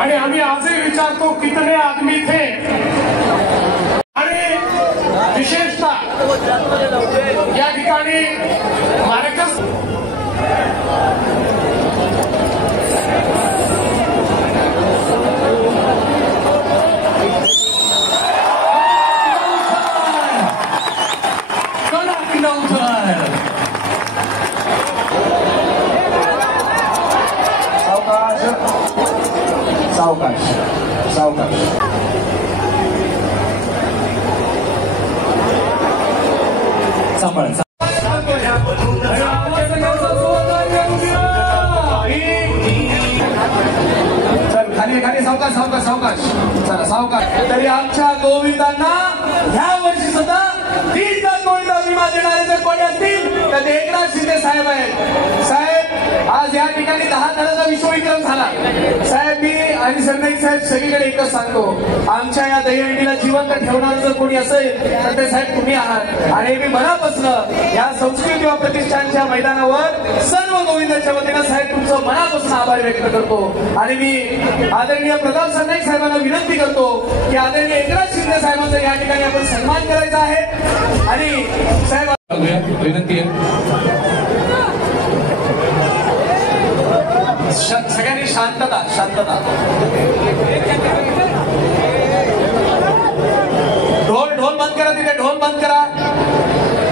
आणि आम्ही आजही विचारतो कितने आदमी थे आणि विशेषतः या ठिकाणी मार्कस सावकाश सावकाश सांभाळ खाली खाली सावकाश सावकाश सावकाश चला सावकाश तरी आमच्या गोविंदांना ह्या वर्षी सुद्धा 3 लाख कोटीचा विमा देणारे जर कोणी असतील तर ते एकनाथ शिंदे साहेब आहेत. साहेब आज या ठिकाणी 10 जणांचा विश्वविक्रम झाला. साहेब मी आणि सरनाईक साहेब सगळीकडे एकच सांगतो आमच्या या दहीहंडीला जिवंत ठेवणारं जर कोणी असेल तर ते साहेब तुम्ही आहात. आणि मी मनापासून या संस्कृत युवा प्रतिष्ठानच्या मैदानावर सर्व गोविंदाच्या वतीनं साहेब तुमचं मनापासून आभार व्यक्त करतो. आणि मी आदरणीय प्रताप सरनाईक साहेबांना विनंती करतो की आदरणीय एकनाथ शिंदे साहेबांचा या ठिकाणी आपण सन्मान करायचा आहे. आणि साहेब विनंती आहे सगळ्यांनी शांतता शांतता. ढोल ढोल बंद करा तिथे ढोल बंद करा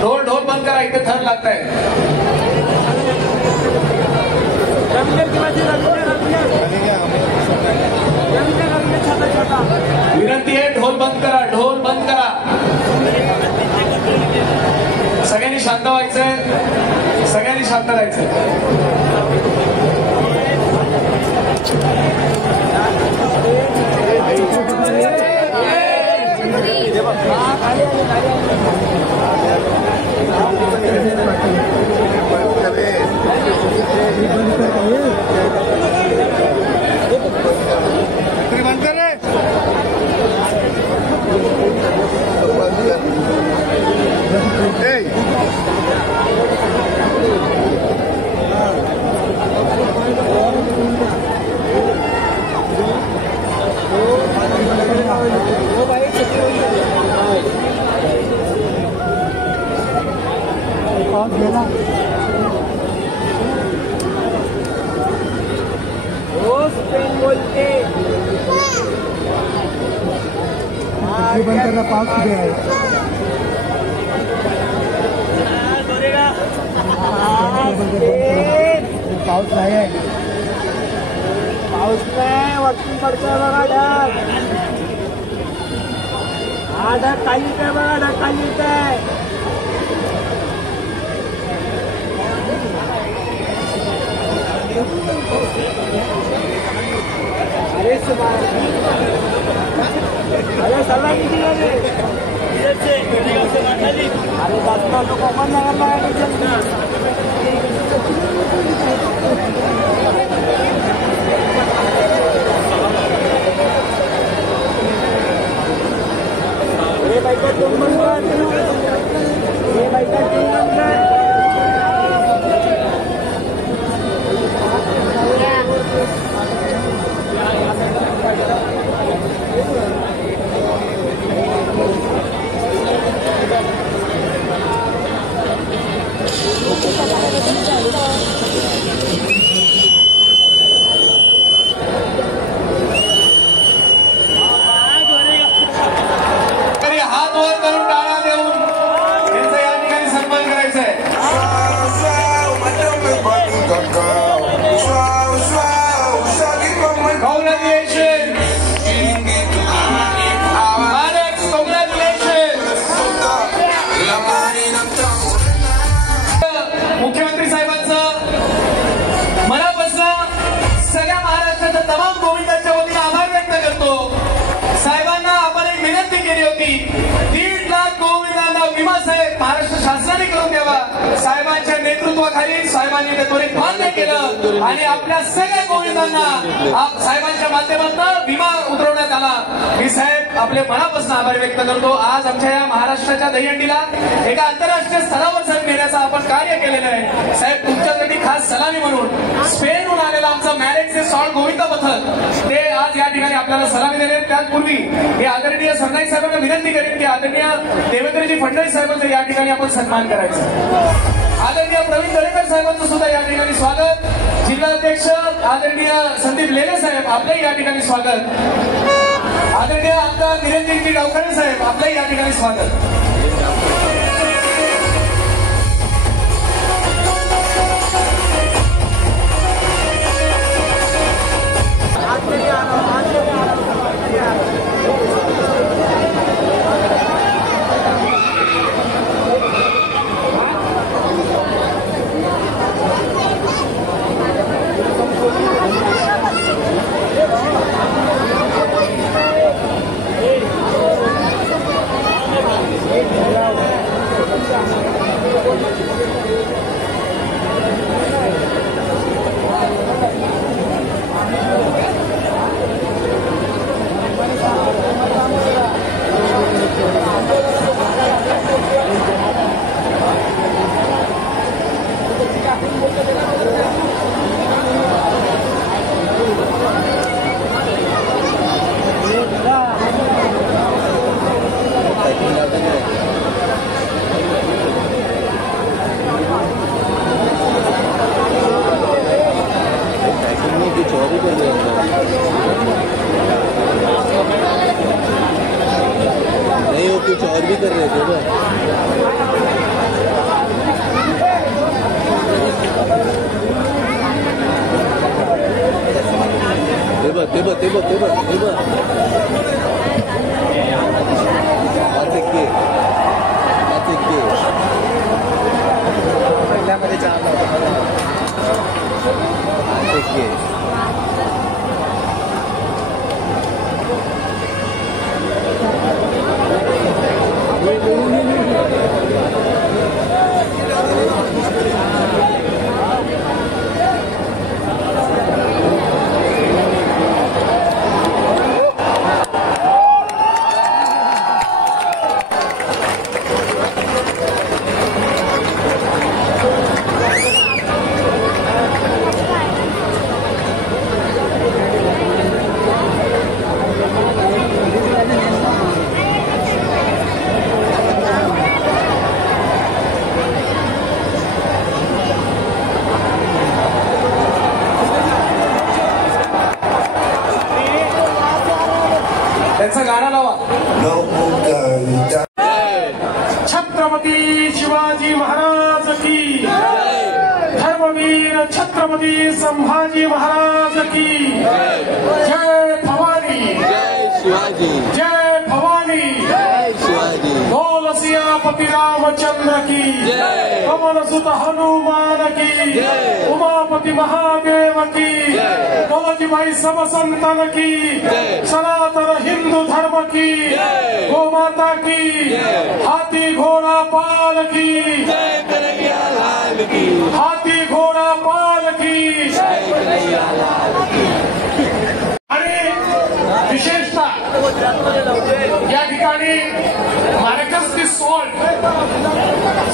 ढोल ढोल बंद करा इथे थर लागताय. विनंती आहे ढोल बंद करा ढोल बंद करा. सगळ्यांनी शांत व्हायचंय सगळ्यांनी शांत राहायचंय. बंद करना पाऊस कुठे आहे पाऊस नाही आहे पाऊस नाही वरतून पडतोय बघा ढग हा ढग खाली काय बघा ढग खाली काय अरे सल्ला किती अरे बातम्या लोक कॉमन हे बाईका 2 नंबर हे बाईका 3 नंबर साहेबांच्या नेतृत्वाखाली साहेबांनी ते त्वरित मान्य केलं आणि आपल्या सगळ्या गोविंदांना साहेबांच्या माध्यमातून विमा उतरवण्यात आला. मी साहेब आपले मनापासून आभार व्यक्त करतो. आज आमच्या या महाराष्ट्राच्या दहीहंडीला एका आंतरराष्ट्रीय स्तरावर साहेब नेण्याचं आपण कार्य केलेलं आहे. साहेब तुमच्यासाठी खास सलामी म्हणून स्पेनहून आलेला आमचा मॅरेजचे सॉल्ट गोविंद पथक ते आज आपल्याला सलामी देणे. त्याचपूर्वी मी आदरणीय सरनाईक साहेबांना विनंती करेन की आदरणीय देवेंद्रजी फडणवीस साहेबांचं या ठिकाणी आपण सन्मान करायचा. आदरणीय प्रवीण दरेकर साहेबांचं सुद्धा या ठिकाणी स्वागत. जिल्हाध्यक्ष आदरणीय संदीप लेले साहेब आपलंही या ठिकाणी स्वागत. आदरणीय आमदार निरंजनजी गावकरे साहेब आपलंही या ठिकाणी स्वागत. नहीं वो कुछ और भी कर रहे थे ना. तेबा पहिल्यामध्ये चार त्यांचं गाणं लावा. छत्रपती शिवाजी महाराज की धर्मवीर छत्रपती संभाजी महाराज की जय भवानी जय शिवाजी जय भवानी जय शिवाजी बोल सियापति रामचंद्र की जय कमल सुत हनुमान की जय उमापति महादेव की जय कवच भाई सब संतन की जय सनातन हिंदू धर्म की जय गोमाता की जय हाथी घोड़ा पाल की जय कन्हैया लाल की हाथी घोड़ा पाल की जय कन्हैया लाल की. आणि विशेषतः या ठिकाणी मार्कस दी सॉल्ट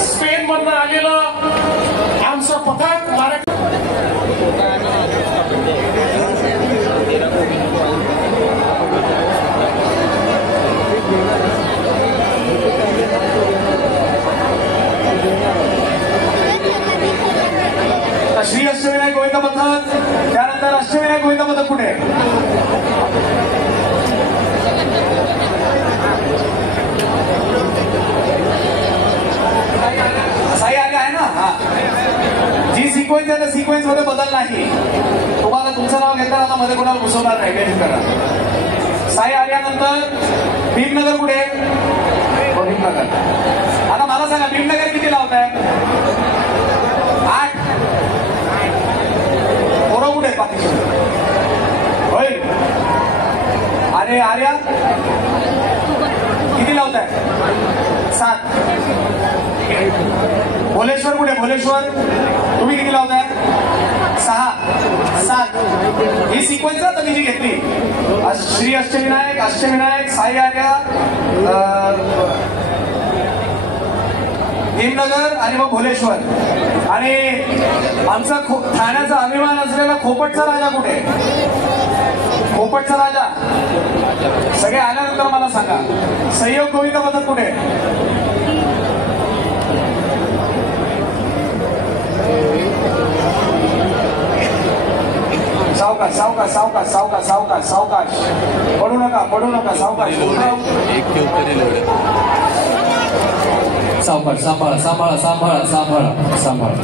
स्पेन मधून आलेलं आमचं पथक श्री अष्टविनायक गोविंद पथक. त्यानंतर अष्टविनायक गोविंद पथक कुठे? साई आगे आहे ना. हा जी सिक्वेन्स आहे त्या सिक्वेन्स मध्ये बदल नाही. तुम्हाला तुमचं नाव घेताना आता मध्ये कोणाला घुसवणार नाही. बेफिक करा. साई आल्यानंतर भीमनगर कुठे? भीमनगर. आता मला सांगा भीमनगर किती लावताय? 8. पोरं कुठे बाकीचे? होईल. अरे आर्या किती लावताय? 7. भोलेश्वर कुठे? भोलेश्वर तुम्ही किती लावताय? 6, 7. ही सिक्वेन्स आता मी जी घेतली श्री अष्टविनायक साई आर्या भीमनगर आणि मग भोलेश्वर. आणि आमचा ठाण्याचा अभिमान असलेला खोपटचा राजा कुठे? पोपटचा राजा सगळे आल्यानंतर मला सांगा. सहयोग गोविंद पथक कुठे? सावकाश सावकाश सावकाश सावकाश सावकाश सावकाश. पडू नका सावकाश. एक के ऊपर ही लोड है. सांभाळ सांभाळ सांभाळ सांभाळ सांभाळ सांभाळ.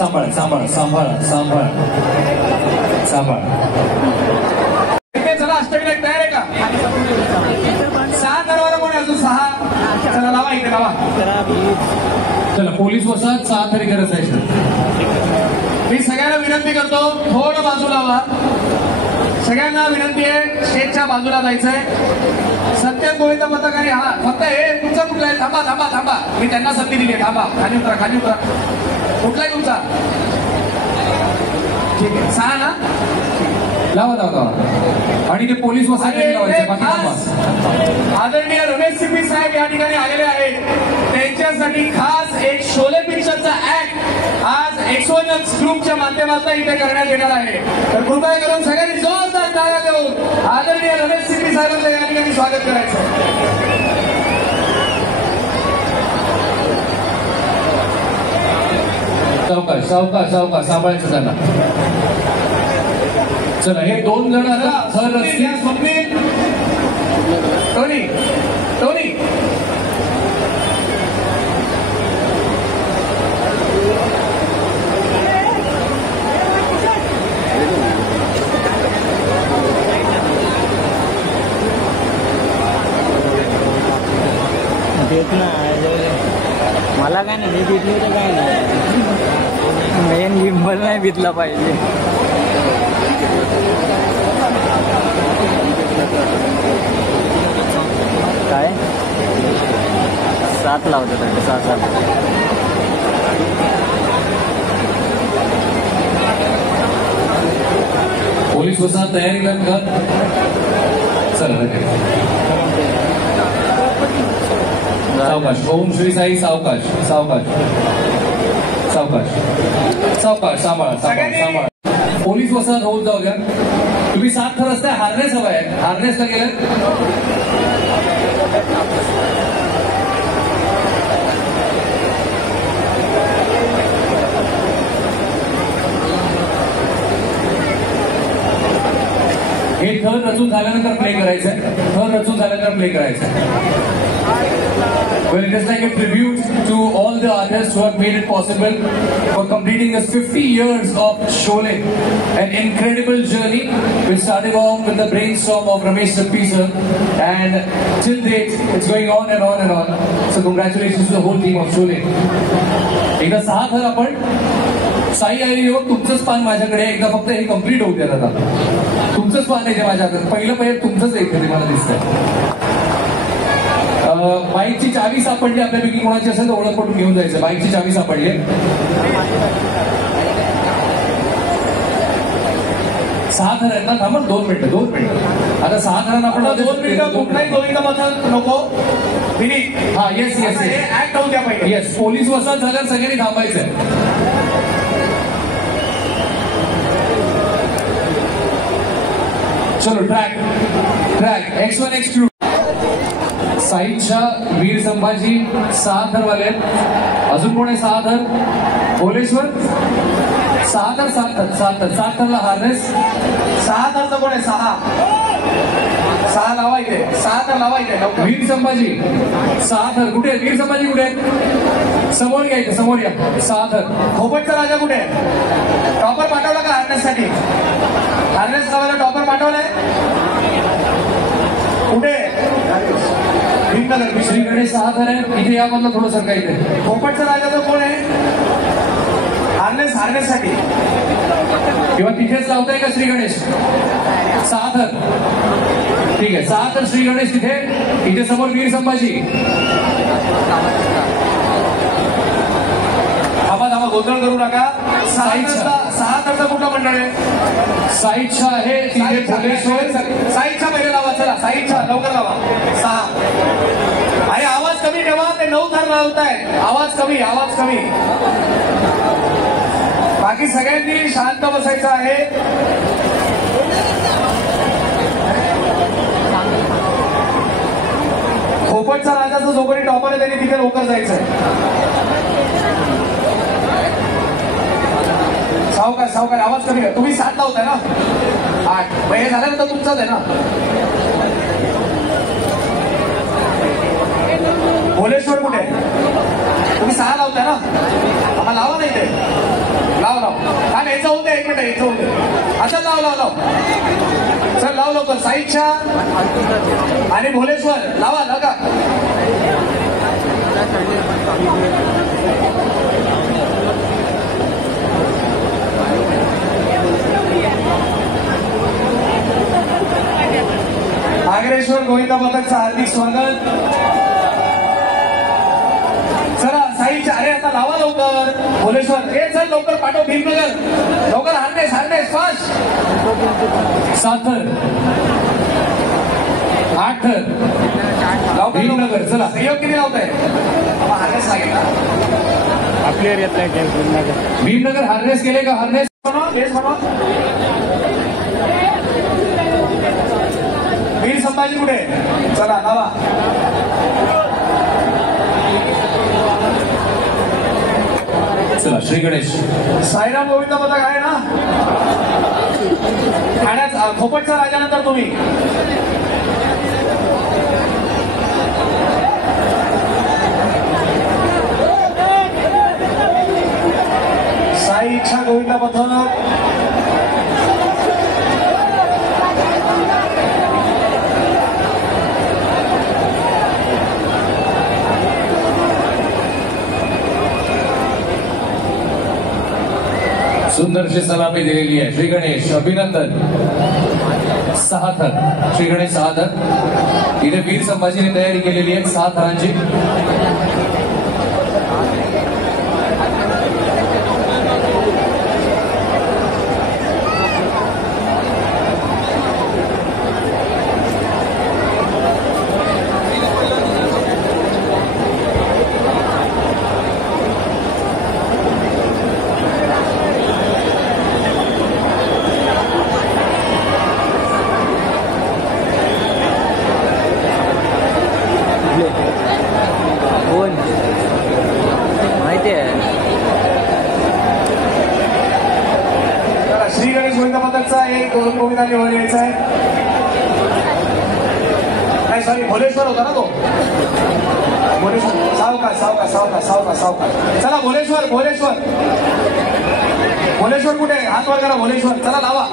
सांभाळ सांभाळ सांभाळ सांभाळ सांभाळ. चला अष्टविनायक तयार आहे का? 6 दरवाजा कोण अजून 6? चला लावा इथे लावा. चला पोलीस वसाहत 6 तरी गरज आहे. मी सगळ्यांना विनंती करतो थोडं बाजूला व्हा. सगळ्यांना विनंती आहे स्टेजच्या बाजूला जायचंय. सत्य गोविंद पथक आणि हा फक्त हे तुमचा कुठला आहे? थांबा थांबा थांबा. मी त्यांना संधी दिली आहे. थांबा खाली उतरा खाली उतरा. कुठला आहे तुमचा? ठीक आहे 6 ना? लावा लावा लावा. आणि ते पोलीस वसाहत लावायचे बाकी थांबा. आदरणीय रमेश सिंघवी साहेब या ठिकाणी आलेले आहेत. त्यांच्यासाठी खास एक शोले पिक्चरचा ऍक्ट आज एक्सोनन्स ग्रुपच्या माध्यमातून इथे करण्यात येणार आहे. तर कृपया करून सगळ्यांनी जोरदार टाळ्या देऊन आदरणीय रमेश सिंघवी साहेबांचं या ठिकाणी स्वागत करायचं. सावकाश सावकाश सावकाश सांभाळायचं त्यांना. चला हे 2 जण आता सर स्वप्नील टोनी टोनी देत ना मला काय नाही. मी भेटली तर काय नाही. मेन गिंबल नाही भेटला पाहिजे. काय 7 लावतात 6. पोलीस वसाहत तयारी कर. चला सावकाश. ओम श्री साई. सावकाश सावकाश सावकाश सावकाश सांभाळा सांभाळा सांभाळा. पोलीस वसाहत होऊन जाऊ द्या. तुम्ही 7 थर असताय. हार्नेस हवा आहे. हार्नेसला गेलं हे थर रचून झाल्यानंतर प्ले करायचंय. थर रचून झाल्यानंतर प्ले करायचंय. Well, it is like a tribute to all the artists who have made it possible for completing this 50 years of Sholay, an incredible journey which started off with the brainstorm of Ramesh Sippy sir, and till date it's going on and on and on. So congratulations to the whole team of Sholay. एकदा 6 थर आपण साई आई योग तुमचंच पान माझ्याकडे. एकदा फक्त हे कम्प्लीट होऊ द्या दादा. तुमचंच पान आहे माझ्याकडे. पहिलं तुमचंच आहे कधी मला दिसतंय. बाईकची चावी सापडली आपल्यापैकी कोणाची असेल तर ओळख पटून घेऊन जायचं. बाईकची चावी सापडली. 6 थर आहेत ना, थांबा 2 मिनिटं. आता 6 थरांना आपण 2 मिनिटं कुठलाही गोविंद पथक नको. विनीत, हा येस येस हे येस ऍक्ट होऊ द्या पहिले. येस. पोलीस वसाहत झाल्यावर सगळ्यांनी थांबायचंय. चलो ट्रॅक X1 X2. साईडच्या वीर संभाजी 6 थरवाले आहेत. अजून कोण आहे 6 थर? भोलेश्वर 6 थर 7 थरला हार्नेस. 6 थरचं कोण आहे? 6 लावायचे. 6 तर लावायचे लवकर. वीर संभाजी 6 थर कुठे आहेत? वीर संभाजी कुठे आहेत? समोर या, इथे समोर या. 6 थर. खोपटचा राजा कुठे आहे? टॉपर पाठवला का हार्नेससाठी? हार्नेस लावायला टॉपर पाठवलाय कुठे? भीमनगर. श्री गणेश 6 थर आहे. इथे या मधलं थोडं सरका इथे. खोपटचा राजा तो कोण आहे? हार्नेससाठी किंवा तिथेच लावताय का श्री गणेश? 6 थर. ठीक आहे, 6 थर श्री गणेश तिथे. इथे समोर वीर संभाजी. थांबा गोंधळ करू नका. 6 थरचा कुठला मंडळ आहे? साईडच्या आहे तिथे भोलेश्वर. साईडच्या पहिले लावा. चला साईडच्या लवकर लावा. 6. अरे आवाज कमी ठेवा. ते 9 थर लावताय. आवाज कमी. बाकी सगळ्यांनी शांत बसायचं आहे. खोपटचा राजाचा जो कोणी टॉपर आहे त्यांनी तिथे लवकर जायचंय. सावकार आवाज कमी करा. तुम्ही 7 लावताय ना? 8. मग हे झाल्यानंतर तुमचाच आहे ना? भोलेश्वर कुठे? तुम्ही 6 लावताय ना? आम्हाला लावा नाही ते. लाव. हा यायचं होतं. 1 मिनिट यायचं होतं. अच्छा लाव. चल लाव लवकर. साईडच्या आणि भोलेश्वर लावा लगा. आग्रेश्वर गोविंद पथकचं हार्दिक स्वागत. चला साईडच्या. अरे आता लावा लवकर. भोलेश्वर हे चल लवकर पाठव. भीमनगर लवकर. Harness fast. 7 थर 8 थर भीमनगर. चला सहयोग किती लावताय? हार्नेस लागेल का? आपल्या येत नाही. भीमनगर हार्नेस केले का? हार्नेस बनवा. वीर संभाजी कुठे? चला लावा. चला श्री गणेश. साईराम गोविंद पथक आहे ना? ठाण्यात खोपटचा राजानंतर तुम्ही. साई इच्छा गोविंद पथक. सुंदरशी सलामी दिलेली आहे. श्री गणेश अभिनंदन. 6 थर श्री गणेश 6 थर. इथे वीर संभाजीने तयारी केलेली आहे 6 थरांची. कोण माहिती आहे? श्री गणेश गोविंद पथकचा एक गोविंदाने वर यायचा आहे. नाही सॉरी भोलेश्वर होता ना तो. भोलेश्वर. सावकाश. चला भोलेश्वर कुठे? हात वर करा. भोलेश्वर चला लावा.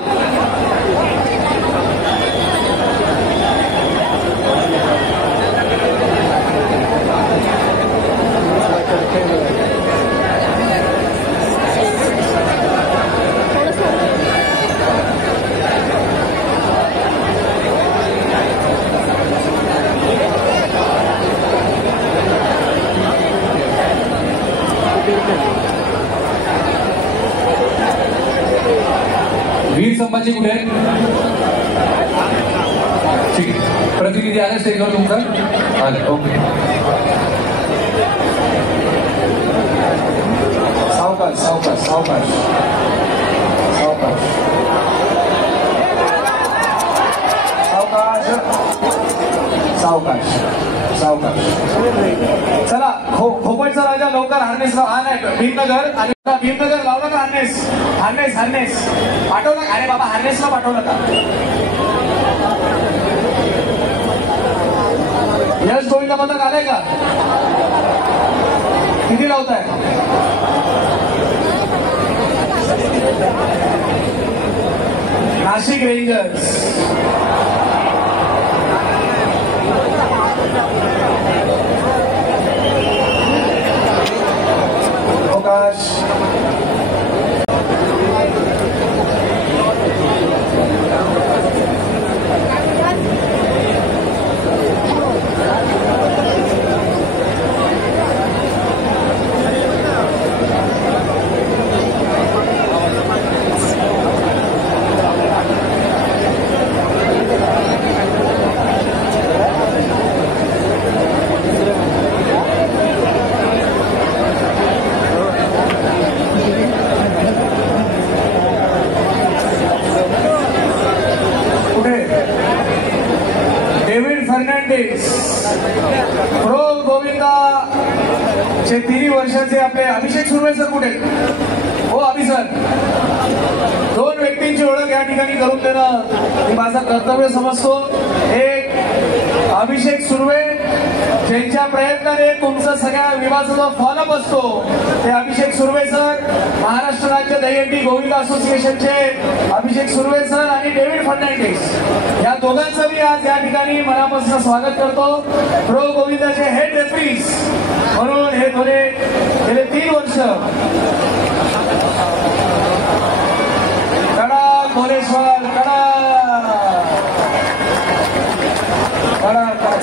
वीर संभाजी कुठे आहेत? ठीक आहे, प्रतिनिधी आले स्टेजवर तुमचा आले. ओके, सावकाश सावकाश सावकाश सावकाश सावकाश सावकाश. चला खोपटचा राजा लवकर हार्नेस हा नाही भीमनगर आणि भीमनगर लावलं का हार्नेस हार्नेस हार्नेस पाठवलं. अरे बाबा हार्नेसला पाठवलं का? यश गोविंद पथक आलंय का? किती लावताय? नाशिक रेंजर्स अवकाश. प्रो गोविंदा चे 3 वर्षाचे आपले अभिषेक सुर्वे सर कुठे? हो अभि सर. 2 व्यक्तींची ओळख या ठिकाणी करून देणं मी माझं कर्तव्य समजतो. एक अभिषेक सुर्वे ज्यांच्या प्रयत्नाने तुमचं सगळ्या विभागाचा जो फॉलोअप असतो ते अभिषेक सुर्वे सर, महाराष्ट्र राज्य दहीहंडी गोविंद असोसिएशनचे अभिषेक सुर्वे सर आणि डेव्हिड फर्नांडिस या दोघांचं मी आज या ठिकाणी मनापासून स्वागत करतो. प्रो गोविंदाचे हेड रेफरीज म्हणून हे गेले 3 वर्ष कडा भोलेश्वर कडा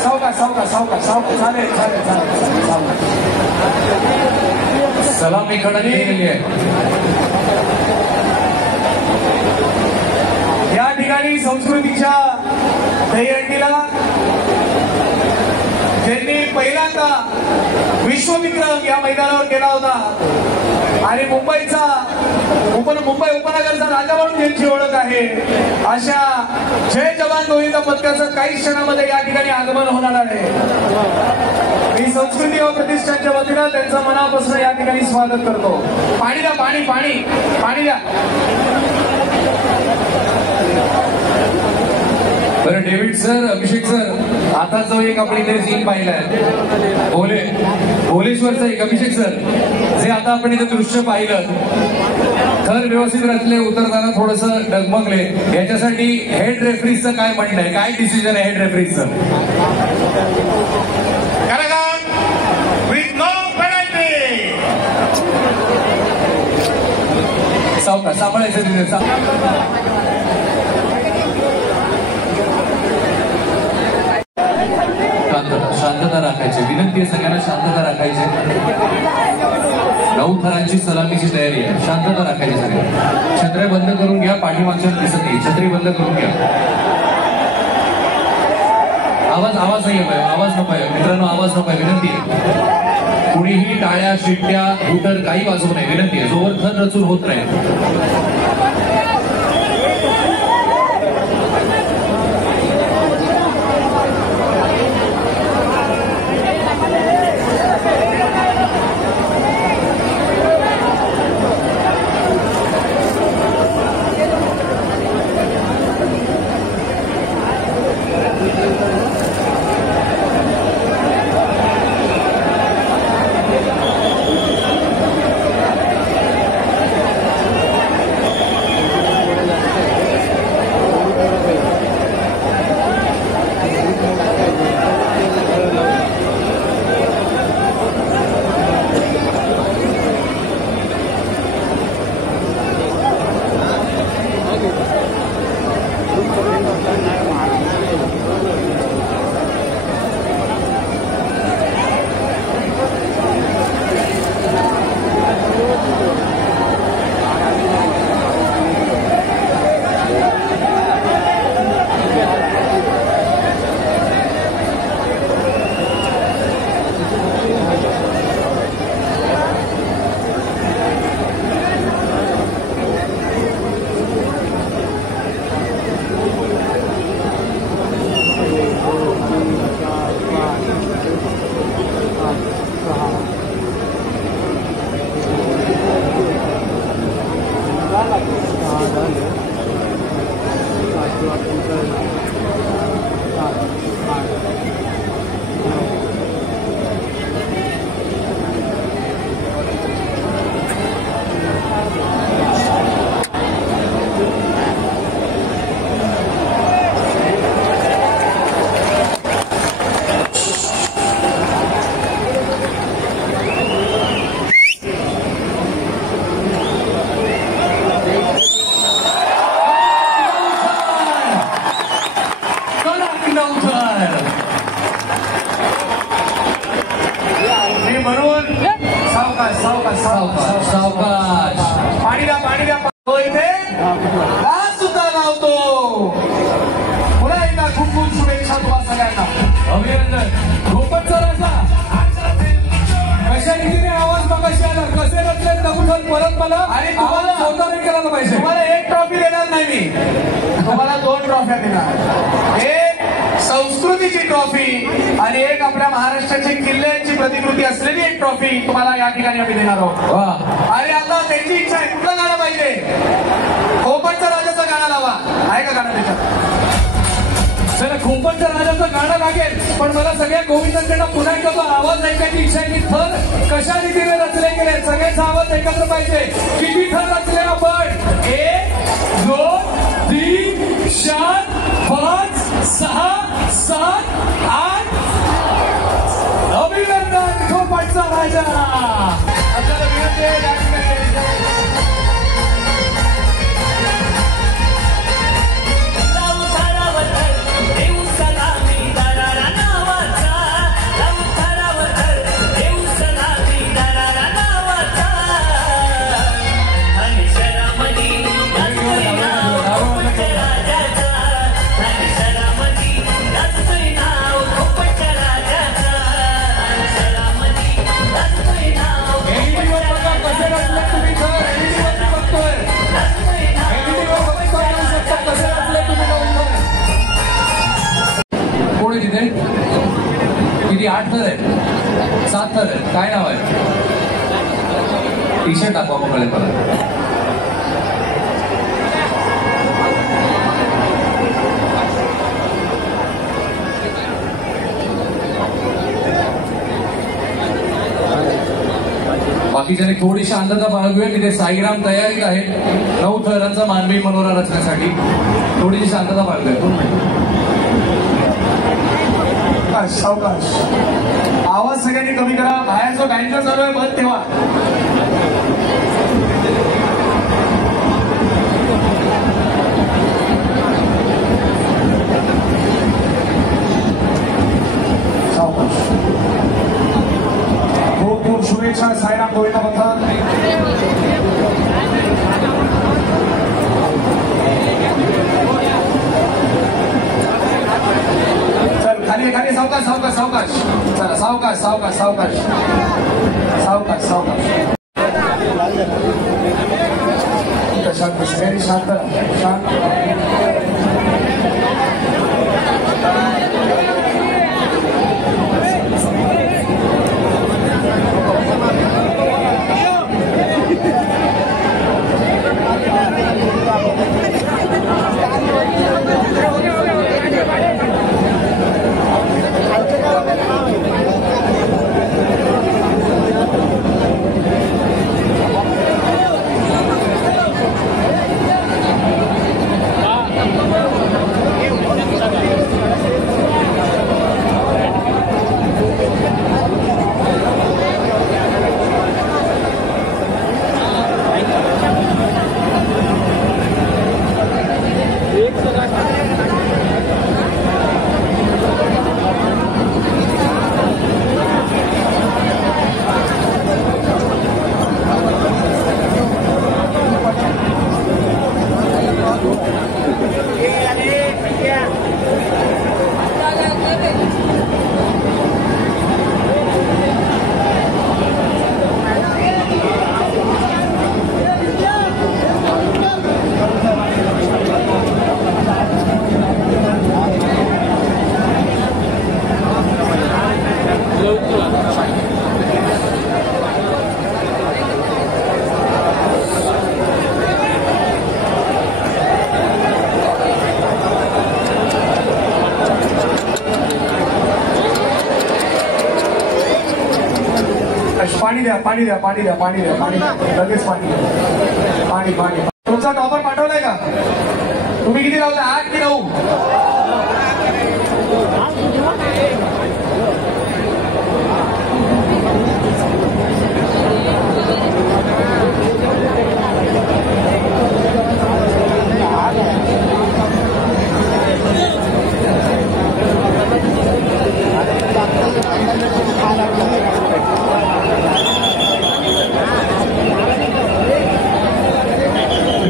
सावकाश सावकाश सावकाश सावकाश चालेल चालेल चालेल. सलामी खडक केलेली आहे. या ठिकाणी संस्कृतीच्या दहीहंडीला ज्यांनी पहिल्यांदा विश्वविक्रम या मैदानावर केला होता आणि मुंबई उपनगरचा राजा म्हणून ज्यांची ओळख आहे अशा जय जवान गोविंद पथकाचं काही क्षणामध्ये या ठिकाणी आगमन होणार आहे. मी संस्कृती व प्रतिष्ठानच्या वतीनं त्यांचं मनापासून या ठिकाणी स्वागत करतो. पाणी द्या, पाणी पाणी पाणी द्या. बरं डेव्हिड सर, अभिषेक सर, आता जो एक आपण इथे सीन पाहिलाय भोलेश्वरचा एक अभिषेक सर, जे आता आपण इथे दृश्य पाहिलं, थर व्यवस्थित रचले, उतरताना थोडस डगमगले, याच्यासाठी हेड रेफरीजचं काय म्हणणं आहे? काय डिसिजन आहे हेड रेफरीजचं? With no penalty. सावकाश सांभाळायचं तिथे. शांतता राखायची विनंती आहे सगळ्यांना. शांतता राखायची. 9 थरांची सलामीची तयारी आहे. शांतता राखायची सगळ्यांना. छत्र्या बंद करून घ्या. पाठीमागच्या दिसत नाही. छत्री बंद करून घ्या. आवाज नाही आहे. आवाज नको आहे मित्रांनो. आवाज नको आहे. विनंती आहे. कुणीही टाळ्या शिट्ट्या हुटर काही वाजवू नये. विनंती आहे. जोवर थर रचून होत नाही. सावकाश पाणी द्या तो इथे लाच सुद्धा लावतो. पुन्हा एकदा खूप खूप शुभेच्छा तुम्हाला सगळ्यांना. अभिनंदन. खूपच राजा कशा रीतीने आवाज मगाशी आला, कसे रचले दगडूधर परत मला आणि तुम्हाला स्वतः करायला पाहिजे. तुम्हाला एक ट्रॉफी देणार नाही मी, तुम्हाला 2 ट्रॉफ्या देणार. एक संस्कृतीची ट्रॉफी आणि एक आपल्या महाराष्ट्राची किल्ल्यांची प्रतिकृती असलेली एक ट्रॉफी तुम्हाला या ठिकाणी आम्ही देणार आहोत. वा. आणि आता त्यांची इच्छा आहे, कुठलं गाणं पाहिजे? कोकणचं राजाचं गाणं लावा. आहे का गाणं त्याच्यात? चला खोपटच्या राजाचं गाणं लागेल, पण मला सगळ्या गोविंदांकडनं पुन्हा एकदा तो आवाज ऐकायची इच्छा आहे की थर कशा रीतीने रचले गेले. सगळ्याचा आवाज एकत्र पाहिजे. किती थर रचले आपण? 1 2 3 4 5 6 7 8. अभिनंदन खोपटचा राजा. आपल्याला विनंती आहे, या ठिकाणी किती 8 थर आहेत, 7 थर आहेत. काय नाव आहे? टी शर्ट दाखवा कळेल मला. बाकीच्याने थोडी शांतता बाळगूया. तिथे साईराम तयारीत आहेत 9 थरांचा मानवी मनोरा रचण्यासाठी. थोडीशी शांतता बाळगूया. सावकाश. आवाज सगळ्यांनी कमी करा. बाहेर जो बँड चालू आहे बंद ठेवा. सावकाश. खूप खूप शुभेच्छा साईराम गोविंद बद्दल. खाली सावकाश चला सावकाश शांत सगळ्यांनी शांत शांत. पाणी द्या, पाणी द्या, पाणी द्या, पाणी द्या, पाणी लगेच पाणी द्या. पाणी पाणी. तुमचा टॉपर पाठवलाय का? तुम्ही किती लावलाय? 8 की 9?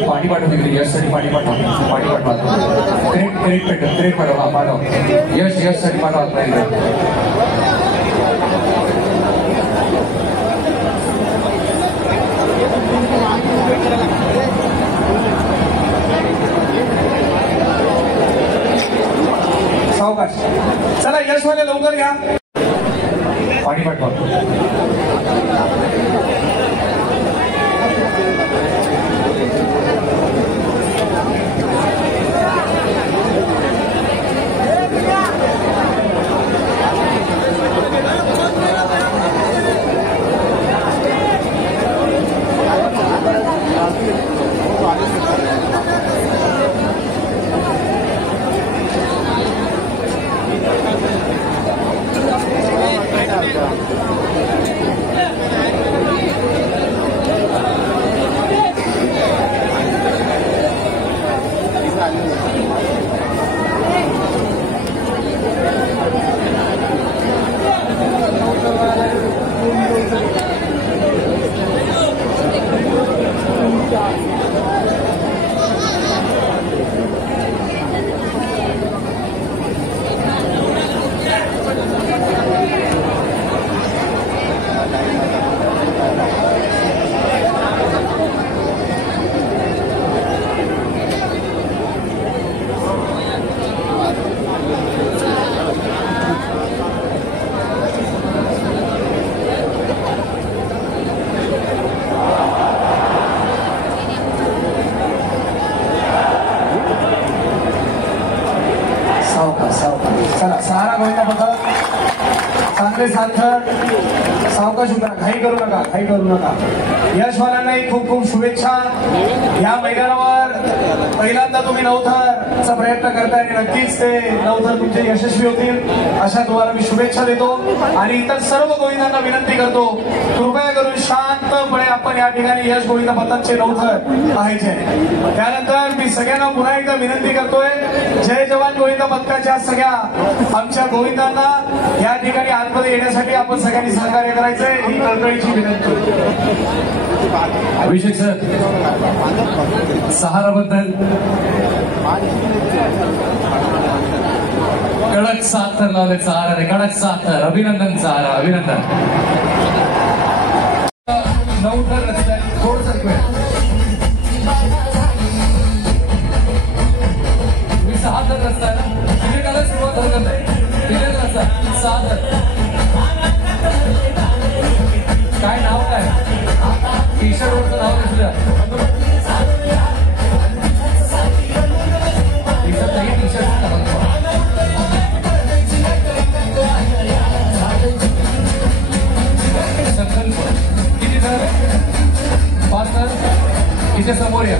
पाणी पाठव तिकडे, यशसाठी पाणी पाठव, पाणी पाठवा. क्रेट पाठव, हा पाठव. यशसाठी पाठवा नाही. सावकाश. चला यशवाले लवकर घ्या. पाणी पाठवा. चला 6 गोविंदाबद्दल चांगले सार्थक. सावकाश उतरा, घाई करू नका, घाई करू नका. यशवाल्यांनाही खूप खूप शुभेच्छा. या मैदानावर पहिल्यांदा तुम्ही नवथरचा प्रयत्न करताय आणि नक्कीच ते नवथर तुमचे यशस्वी होतील अशा तुम्हाला मी शुभेच्छा देतो. आणि इतर सर्व गोविंदांना विनंती करतो, कृपया करून शांतपणे आपण या ठिकाणी यश गोविंद पथकचे नवथर पाहायचे. त्यानंतर मी सगळ्यांना पुन्हा एकदा विनंती करतोय, जय जवान गोविंद पथकाच्या सगळ्या आमच्या गोविंदांना या ठिकाणी आतमध्ये येण्यासाठी आपण सगळ्यांनी सहकार्य करायचंय ही कळकळीची विनंती. अभिषेक सर, सहाराबद्दल कडक 7 थर लावले. सहारा रे कडक 7 थर. अभिनंदन सहारा, अभिनंदन. 9 थर रस्त्यात थोडंसं तुम्ही 6 थर रस्ता आहे ना, तिथे काला सुरुवात हरकत नाही. तिथेच रस्ता 6 थर. काय नाव काय? टी शर्ट वरचं नाव दिसलं. दिसत नाही टी शर्ट. संकल्प किती थर? 5 थर. तिच्या समोर या.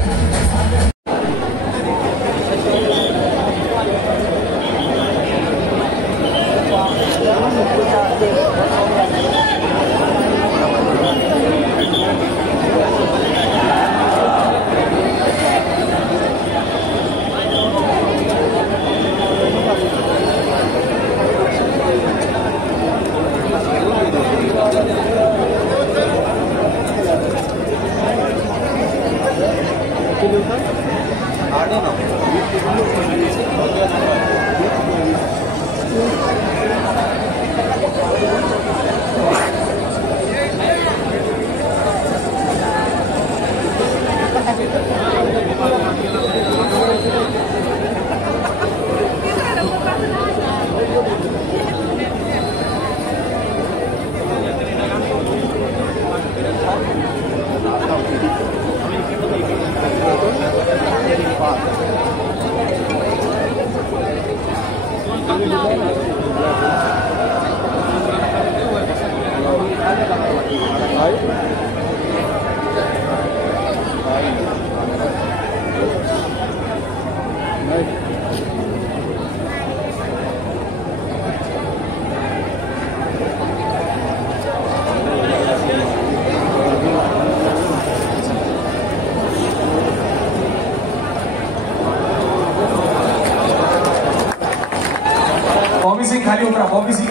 सिंग खाली उतरा, बॉबी सिंग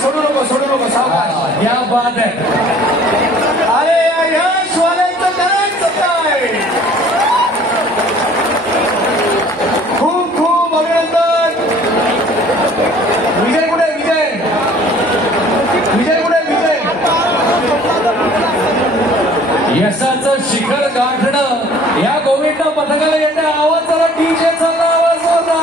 सोडू नको सावकाश. क्या बात है. अरे यश वाल्यांचं करायचं काय. खूप खूप अभिनंदन. विजय कुठे विजय यशाचं शिखर गाठणं या गोविंद पथकाला येते. आवाज जरा डीजेचा आवाज होता.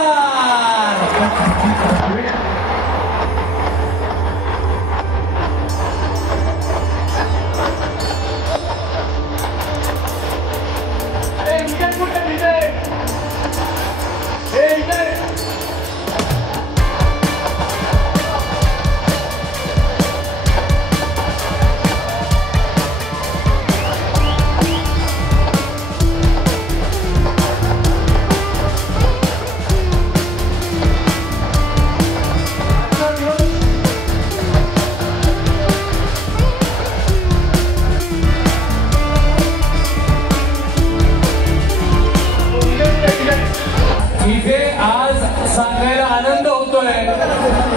इथे आज सांगायला आनंद होतोय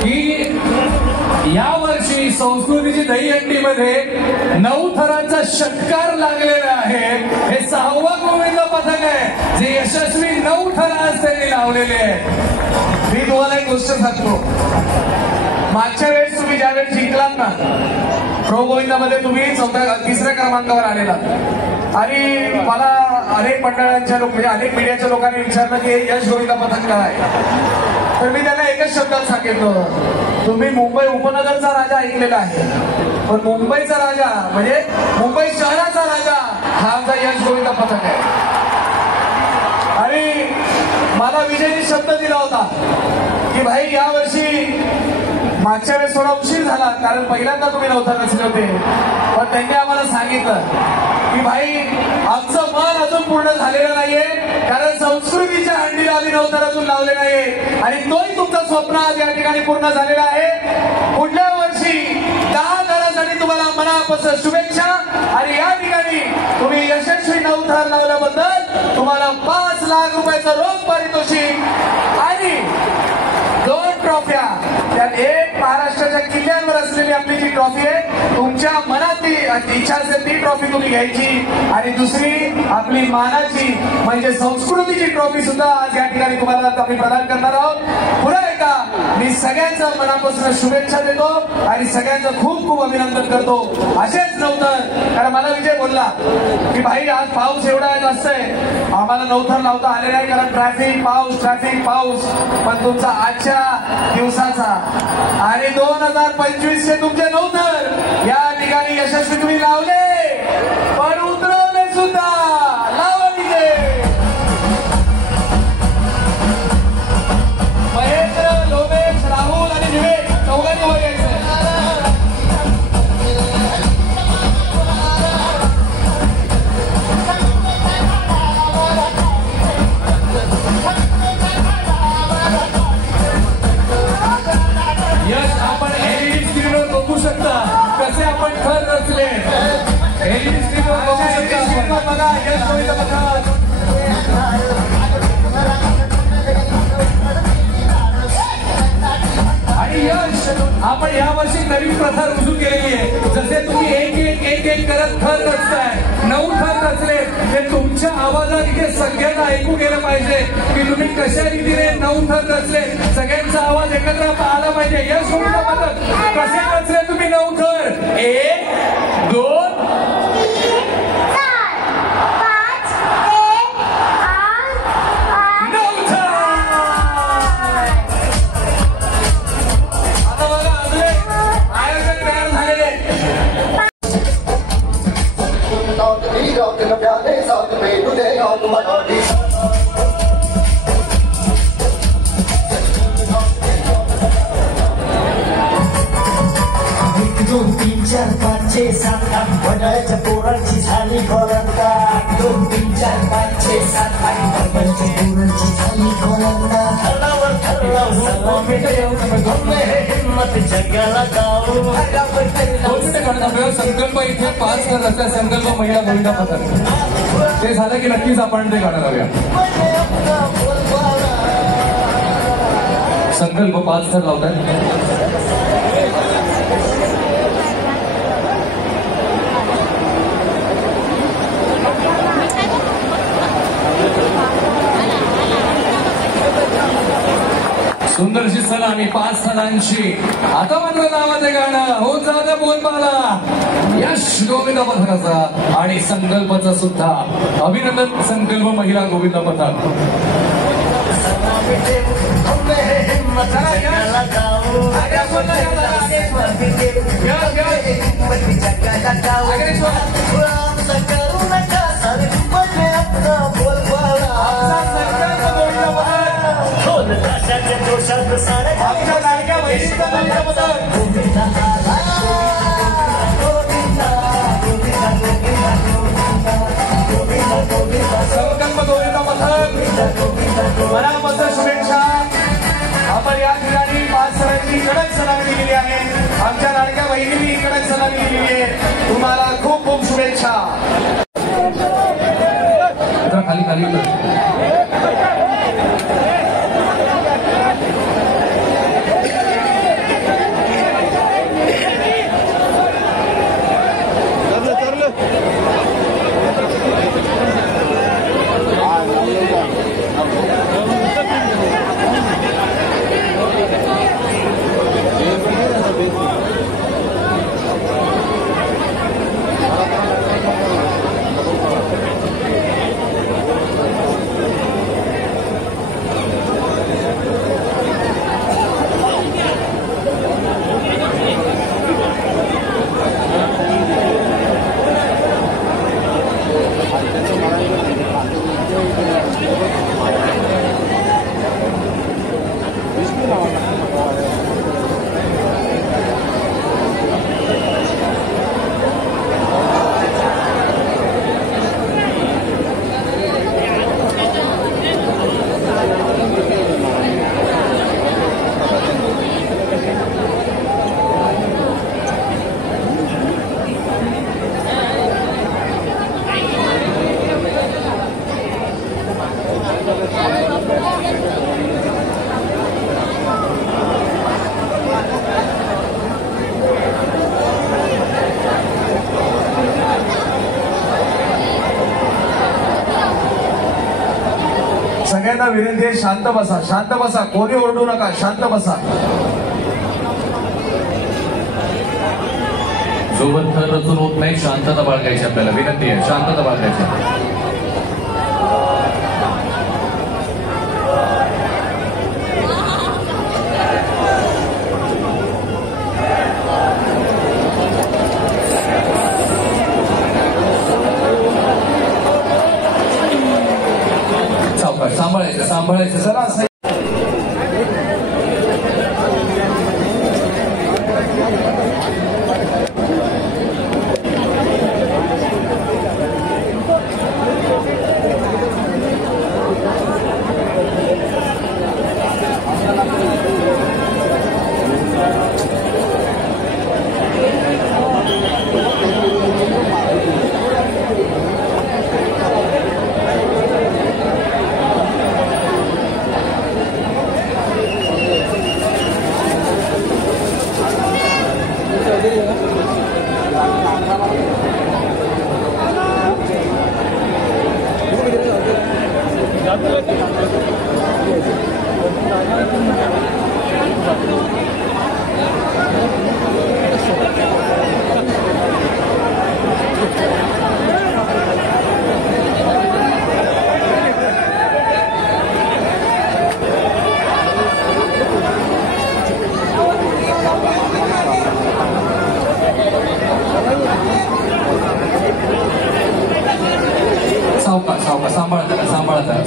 की या वर्षी संस्कृतीची दहीहंडीमध्ये 9 थरांचा षटकार लागलेला आहे. हे 6वं गोविंद पथक आहे जे यशस्वी 9 थर आज त्यांनी लावलेले आहे. मी तुम्हाला एक गोष्ट सांगतो. मागच्या वेळेस तुम्ही ज्यावेळेस जिंकलात ना प्रो गोविंदामध्ये, तुम्ही 3ऱ्या क्रमांकावर आलेला आणि मला अनेक मंडळांच्या म्हणजे अनेक मीडियाच्या लोकांनी विचारलं की यश गोविंद पथक काय. तर मी त्यांना एकच शब्दात सांगितलं, तुम्ही मुंबई उपनगरचा राजा ऐकलेला आहे, पण मुंबईचा राजा म्हणजे मुंबई शहराचा राजा हा आमचा यश गोविंद पथक आहे. आणि मला विजयनी शब्द दिला होता की भाई यावर्षी मागच्या वेळेस थोडा उशीर झाला कारण पहिल्यांदा तुम्ही 9 थर रचले होते, पण त्यांनी आम्हाला सांगितलं की भाई आमचं मन अजून पूर्ण झालेलं नाहीये कारण संस्कृतीच्या हंडीला आम्ही 9 थर अजून लावले नाहीये आणि तोही तुमचं स्वप्न आज या ठिकाणी पूर्ण झालेलं आहे. पुढल्या वर्षी 10 थरासाठी तुम्हाला मनापासून शुभेच्छा आणि या ठिकाणी तुम्ही यशस्वी 9 थर लावल्याबद्दल तुम्हाला 5 लाख रुपयाचं रोख पारितोषिक आणि 2 ट्रॉफ्या, त्यात एक महाराष्ट्राच्या किल्ल्यांवर असलेली आपली जी ट्रॉफी आहे, तुमच्या मनातली इच्छा असेल ती ट्रॉफी तुम्ही घ्यायची आणि दुसरी आपली मानाची म्हणजे संस्कृतीची ट्रॉफी सुद्धा आज या ठिकाणी तुम्हाला आम्ही प्रदान करणार आहोत. पुन्हा एकदा मी सगळ्यांचं मनापासून शुभेच्छा देतो आणि सगळ्यांचं खूप खूप अभिनंदन करतो. असेच 9 थर, कारण मला विजय बोलला की भाई आज पाऊस एवढा जास्त आहे, आम्हाला 9 थर लावता आले नाही कारण ट्रॅफिक पाऊस, पण तुमचा आजच्या दिवसाचा आणि 2025चे तुमचे 9 थर या ठिकाणी यशस्वी तुम्ही लावले पण उतरवले सुद्धा. लावा विजय. महेंद्र, लोमेश, राहुल आणि विवेक चौघांनी वर यायचं. यश, आपण एलईडी स्क्रीनवर बघू शकता कसे आपण थर रचले. एलईडी स्क्रीनवर बघू शकता आपण. बघा यश गोविंद पथक. आणि यश, आपण यावर्षी नवीन प्रथा रुजू केलेली आहे. जसे तुम्ही एक करत थर रचताय, 9 थर रचले, ते तुमच्या आवाजात इथे सगळ्यांना ऐकू गेलं पाहिजे की तुम्ही कशा रीतीने 9 थर रचले. सगळ्यांचा आवाज एकत्र आला पाहिजे. यश गोविंद पथक कसे रचले तुम्ही 9 थर? 1, 2, 9 थर. आता बघा अजून एक आयोजक तयार झालेले. दोन तीन चार 5 6 7 8 वडाळ्याच्या पोरांची झाली गोलंदाज. 2 3 4 5 6 7 8 वडाळ्याच्या पोरांची झाली गोलंदाज. सलामी देऊ हिम्मत जगाला गाऊ संकल्प इथे 5 थर रचला. संकल्प महिला गोविंदा पथक ते झालं की नक्कीच आपण ते गाणं गाऊया. संकल्प 5 थर लावतात. सुंदरशी सलामी 5 थरांची. आता मात्र नावाचे गाणं होत जातं बोलबाला. यश गोविंदा पथकाचा आणि संकल्पचा सुद्धा अभिनंदन. संकल्प महिला गोविंदा पथक. आमच्या लाडक्या बहिणीचा संकल्प गोविंदा पथक मनापासून शुभेच्छा. आपण या ठिकाणी 5 थरांची कडक सलामी दिलेली आहे. आमच्या लाडक्या बहिणींनी कडक सलामी दिलेली आहे. तुम्हाला खूप खूप शुभेच्छा. खाली खाली सगळ्यांना विनंती आहे, शांत बसा, शांत बसा, कोणी ओरडू नका, शांत बसा. सोबत थर रचून होत नाही. शांतता बाळगायची आपल्याला विनंती आहे. शांतता बाळगायची. सांभाळायचं सांभाळायचं जरा असं.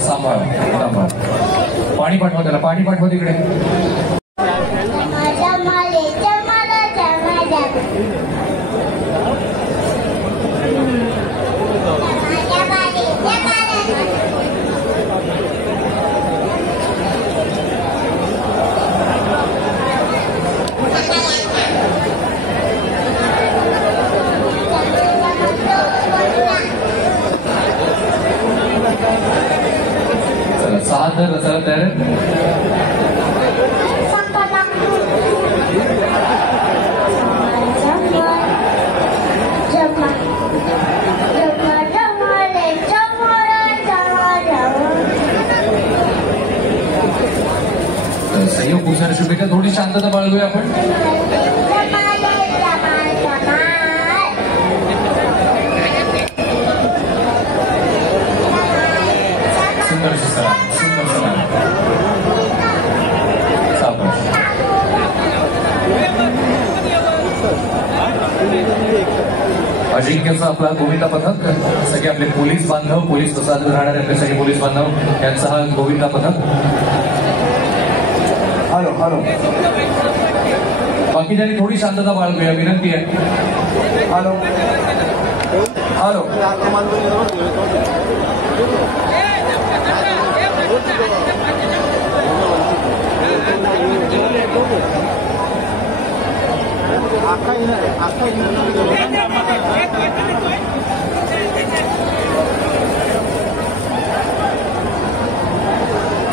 सांभाळ. पाणी पाठवा त्याला, पाणी पाठवा तिकडे. थर रचायला तयार आहे. सहयोग खूप साऱ्या शुभेच्छा. थोडी शांतता बाळगूया आपण. सुंदर सलाम, सुंदर सलाम. सावकाश. अजिंक्यचा आपला गोविंदा पथक, सगळे आपले पोलीस बांधव, पोलीस प्रसाद राहणारे आपले सगळे पोलीस बांधव यांचा हा गोविंदा पथक. Hello hello. बाकी त्यांनी थोडी शांतता बाळगूया, विनंती आहे. Hello hello.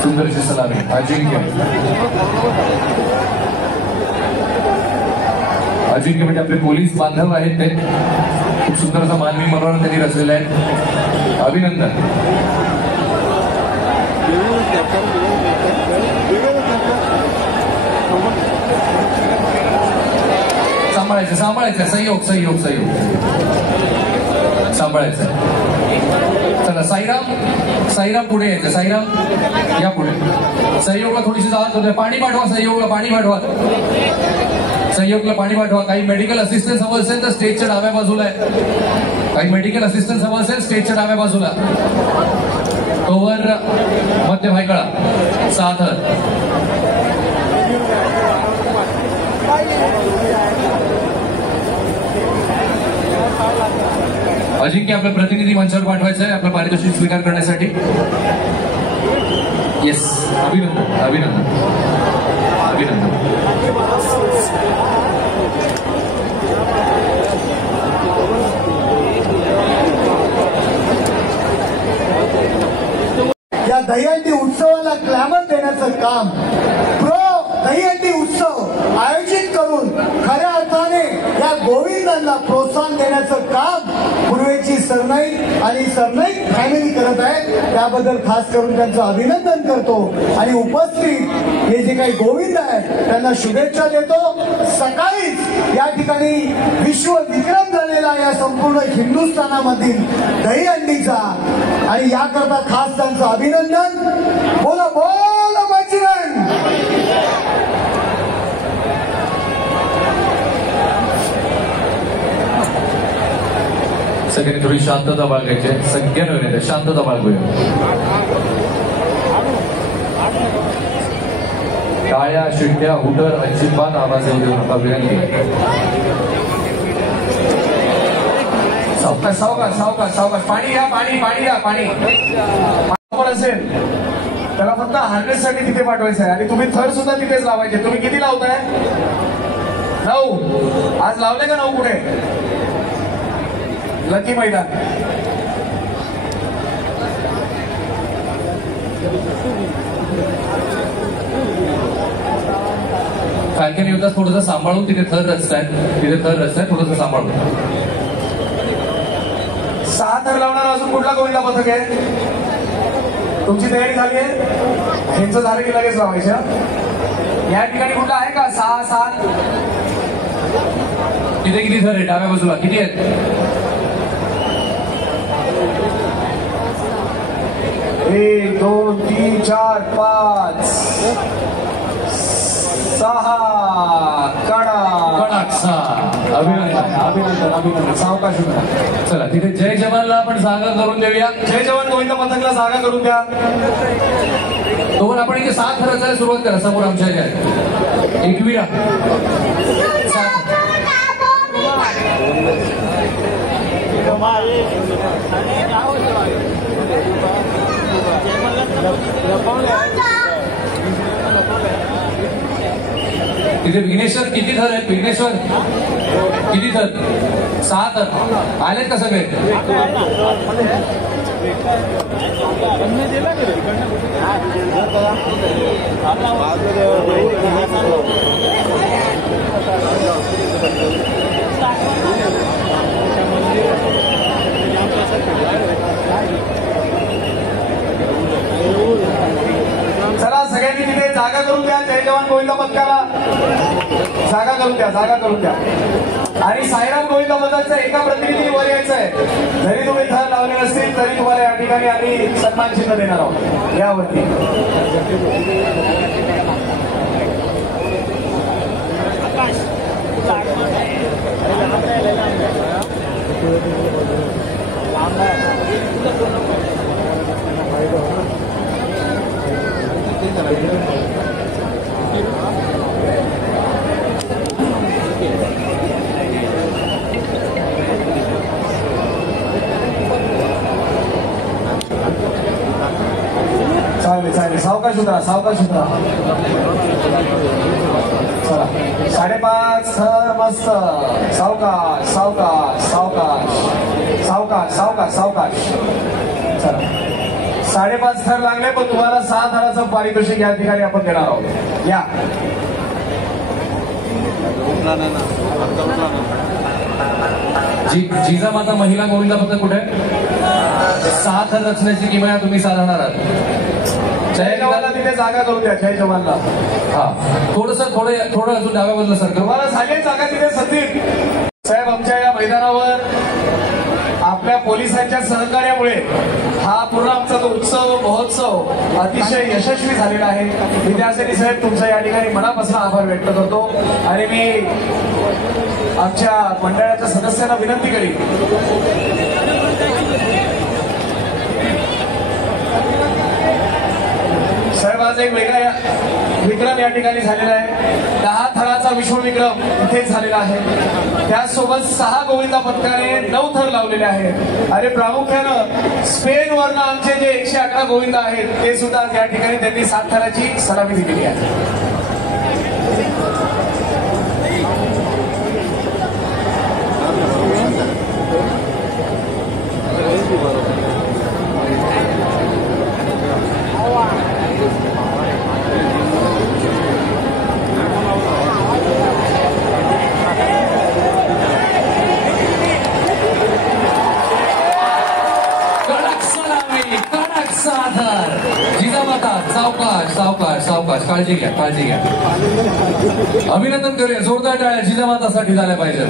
सुंदरशी सलामी. अजिंक्य, अजिंक्य म्हणजे आपले पोलीस बांधव आहेत, ते खूप सुंदर असं मानवी मनोरंजन त्यांनी रचलेलं आहे. अभिनंदन. सांभाळायचं, सांभाळायचं. सहयोग, सहयोग, सहयोग. सांभाळायचं. चला साईराम, साईराम पुढे यायचं. साईराम या पुढे. सहयोगला थोडीशी जात होते. पाणी पाठवा सहयोगला, पाणी पाठवा. सहयोगला पाणी पाठवा. काही मेडिकल असिस्टन्स हवं असेल तर स्टेजच्या डाव्या बाजूला आहे. काही मेडिकल असिस्टन्स हवं असेल स्टेजच्या डाव्या बाजूला. तोवर मध्य भायकळा 6 थर. अजिंक्य आपलं प्रतिनिधी मंचावर पाठवायचं आहे आपलं पारितोषिक स्वीकार करण्यासाठी. येस, अभिनंदन, अभिनंदन, अभिनंदन. या दहीहंडी उत्सवाला ग्लॅमर देण्याचं काम प्रो दहीहंडी उत्सव आयोजित करून खऱ्या अर्थाने या गोविंदांना प्रोत्साहन देण्याचं काम पूर्वेची सरनाई आणि सरनाई फॅमिली करत आहे. त्याबद्दल खास करून त्यांचं अभिनंदन करतो आणि उपस्थित हे जे काही गोविंद आहेत त्यांना शुभेच्छा देतो. सकाळीच या ठिकाणी विश्व विक्रम झालेला या संपूर्ण हिंदुस्थानामधील दहीहंडीचा आणि याकरता खास त्यांचं अभिनंदन. बोला बोला बजरंग. सगळ्यांनी थोडी शांतता बाळगायची. सगळ्यांना शांतता बाळगूया. टाळ्या, शिट्ट्या, हुटर अजिबात आवाज येऊ देऊ नका, विनंती. सावकाश सावकाश सावकाश सावकाश. पाणी घ्या, पाणी, पाणी घ्या, पाणी. असेल त्याला फक्त हार्नेस साठी तिथे पाठवायचं आहे आणि तुम्ही थर सुद्धा तिथेच लावायचे. तुम्ही किती लावताय? 9. आज लावले का 9 कुठे? लकी मैदान. कालक्याने होता थोडंसं सांभाळून तिथे थर रचताय, तिथे थर रचताय, थोडंसं सांभाळून. 6 थर लावणार. अजून कुठला गोविंदा पथक आहे? तुमची तयारी झाली आहे? ह्यांचं झालं की लगेच लावायचं. या ठिकाणी कुठला आहे का? 6, 7. तिथे किती थर आहे डाव्या बाजूला? किती आहेत? 1, 2, 3, 4, 5, 6. कडक 6. अभिनंदन, अभिनंदन, अभिनंदन. सावकाश. चला तिथे जय जवानला आपण जागा करून देऊया. जय जवान गोविंद पथकला जागा करून द्या. तोवर आपण इथे 7 थर रचायला सुरुवात करा. समोर आमच्या ज्या एकविरा 7. तिथे विघ्नेश्वर किती थर आहेत? विघ्नेश्वर किती थर? 6 थर आलेत का सगळे? चला सगळ्यांनी तिथे जागा करून द्या. जय जवान गोविंदा पथकाला जागा करून द्या, जागा करून द्या. आणि साईराम गोविंदा पथकाचा एका प्रतिनिधी वर यायचं आहे. जरी तुम्ही थर लावले नसतील तरी तुम्हाला या ठिकाणी आम्ही सन्मान चिन्ह देणार आहोत यावरती. चालेल चालेल, सावकाश उतरा, सावकाश उतरा. चला 5.5 थर मस्त. सावकाश सावकाश सावकाश सावकाश सावकाश सावकाश. चला 5.5 थर लागले, पण तुम्हाला 6 थराचं पारितोषिक या ठिकाणी आपण देणार आहोत. या जिजामाता महिला गोविंदा पथक कुठे? 6 थर रचण्याची किमया तुम्ही साधणार आहात. जय जवानला तिथे जागा करून द्या. जय जवानला हा थोडं अजून डाव्या बाजूला सर. तुम्हाला सांगेल जागा तिथे सध्या. साहेब, आमच्या या मैदानावर आपल्या पोलिसांच्या सहकार्यामुळे हा पूर्ण आमचा तो उत्सव महोत्सव अतिशय यशस्वी झालेला आहे. मी त्यासाठी साहेब तुमचा या ठिकाणी मनापासून आभार व्यक्त करतो. आणि मी आमच्या मंडळाच्या सदस्यांना विनंती करीन, साहेब आज एक वेगळा विक्रम या ठिकाणी झालेला आहे. 10 थराचा विश्वविक्रम इथेच झालेला आहे. त्याचसोबत 6 गोविंदा पथकाने 9 थर लावलेले आहेत. आणि प्रामुख्यानं स्पेन वरनं आमचे जे 111 गोविंदा आहेत ते सुद्धा या ठिकाणी त्यांनी 7 थराची सलामी दिलेली आहे. जिजामाता सावकाश सावकाश सावकाश. काळजी घ्या, काळजी घ्या. अभिनंदन करूया. जोरदार टाळ्या जिजामातासाठी झाल्या पाहिजे.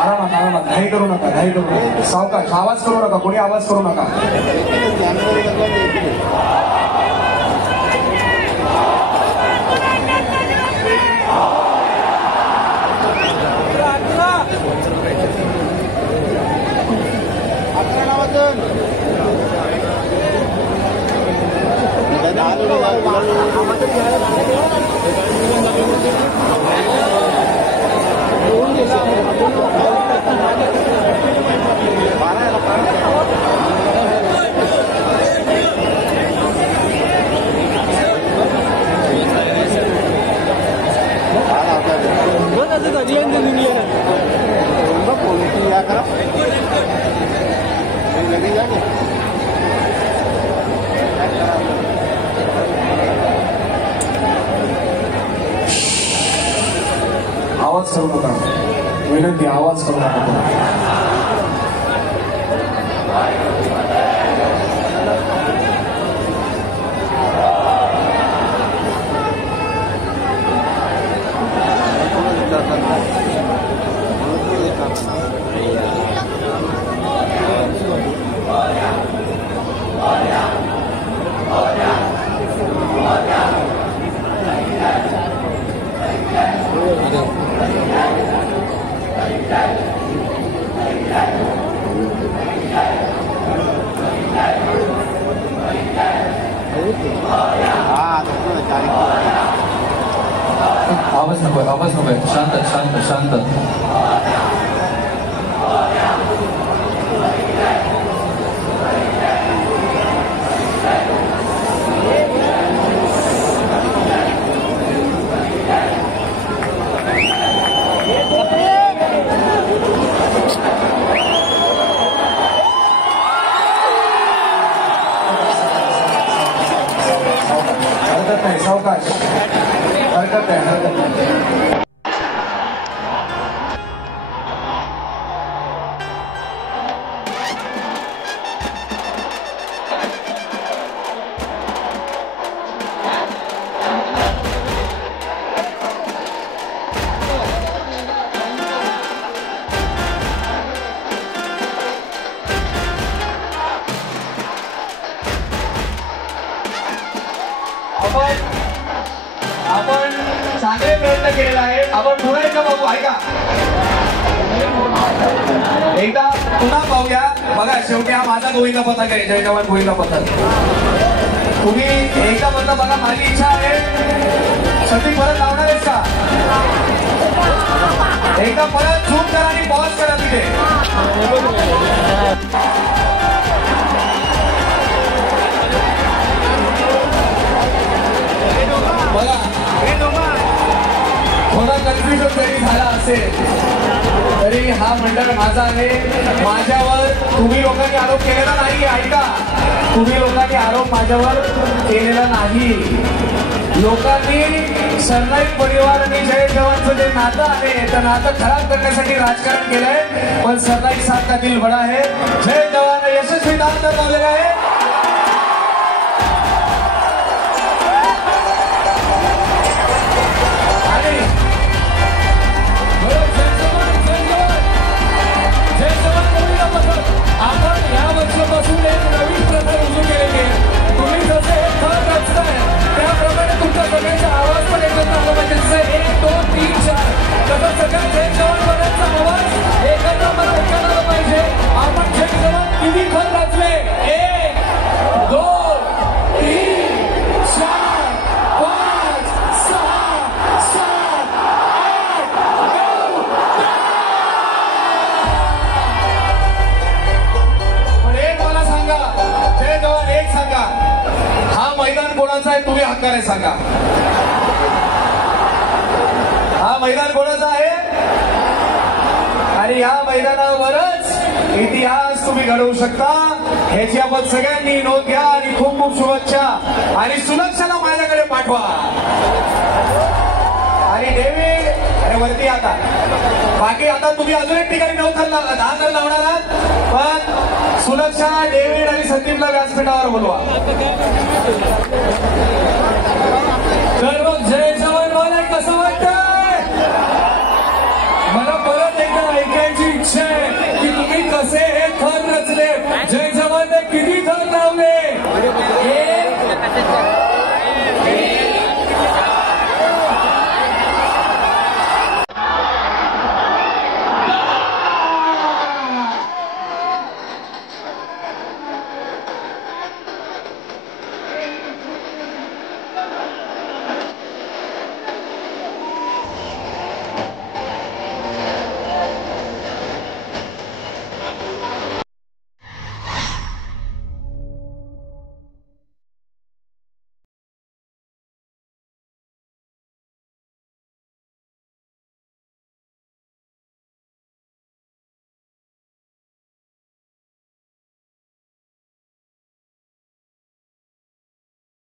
आरामात आरामात, घाई करू नका, घाई करू नका. सावकाश, आवाज करू नका, कोणी आवाज करू नका. आवाज करू नका, विनंती, आवाज करू नका. Ah, आवाज नकोय. शांत. हरकत नाही, सावकाश. हरकत नाही. आपण चांगले प्रयत्न केलेला आहे. आपण पुन्हा एकदा बघू. ऐका, एकदा पुन्हा पाहूया. बघा, शेवटी हा माझा गोविंदा पथक आहे, जय जवान गोविंदा पथक. तुम्ही एकदा बदला बघा. माझी इच्छा आहे, सती परत लावणार आहेस का? एकदा परत झूम करा आणि पॉज करा तिथे. बघा, थोडा कन्फ्युजन जरी झाला असेल तरी हा मंडळ माझा आहे. माझ्यावर तुम्ही लोकांनी आरोप केलेला नाही. ऐका, तुम्ही लोकांनी आरोप माझ्यावर केलेला नाही. लोकांनी सरनाईक परिवार आणि जय जवानचं जे नातं आहे त्या नातं खराब करण्यासाठी राजकारण केलंय. पण सरनाईक साथ का दिल बडा है. जय जवान यशस्वी काम करवलेलं आहे. आपण या वर्षापासून एक नवीन प्रथा रुजू केलेली आहे. तुम्ही जसे हे थर रचताय त्याप्रमाणे तुमचा सगळ्यांचा आवाज पण एकत्र आला पाहिजे. जसे 1, 2, 3, 4 तसं सगळ्या जय जवानपणाचा आवाज एकत्र मला ऐकायला आला पाहिजे. आपण जय जवान किती थर रचले? 1, 2, 3, 4, 5, 6, 7, 8, 9, 10. एक मला सांगा, जय जवान, एक सांगा, हा मैदान कोणाचा आहे? तुम्ही हक्काने सांगा. हा मैदान कोणाचा आहे? आणि या मैदानावरच इतिहास तुम्ही घडवू शकता. ह्याची आपण सगळ्यांनी नोंद घ्या आणि खूप खूप शुभेच्छा. आणि सुलक्षाला माझ्याकडे पाठवा. आणि डेव्हिड, अरे वरती आता बाकी आता तुम्ही अजून एक ठिकाणी 9 थर 10 थर लावणार आहात. पण सुलक्षा, डेव्हिड आणि संदीपला व्यासपीठावर बोलवा. तर मग जय जवान मला कसं वाटतंय? मला परत एकदा ऐकायची इच्छा आहे की तुम्ही कसे हे थर रचले. जय जवानने किती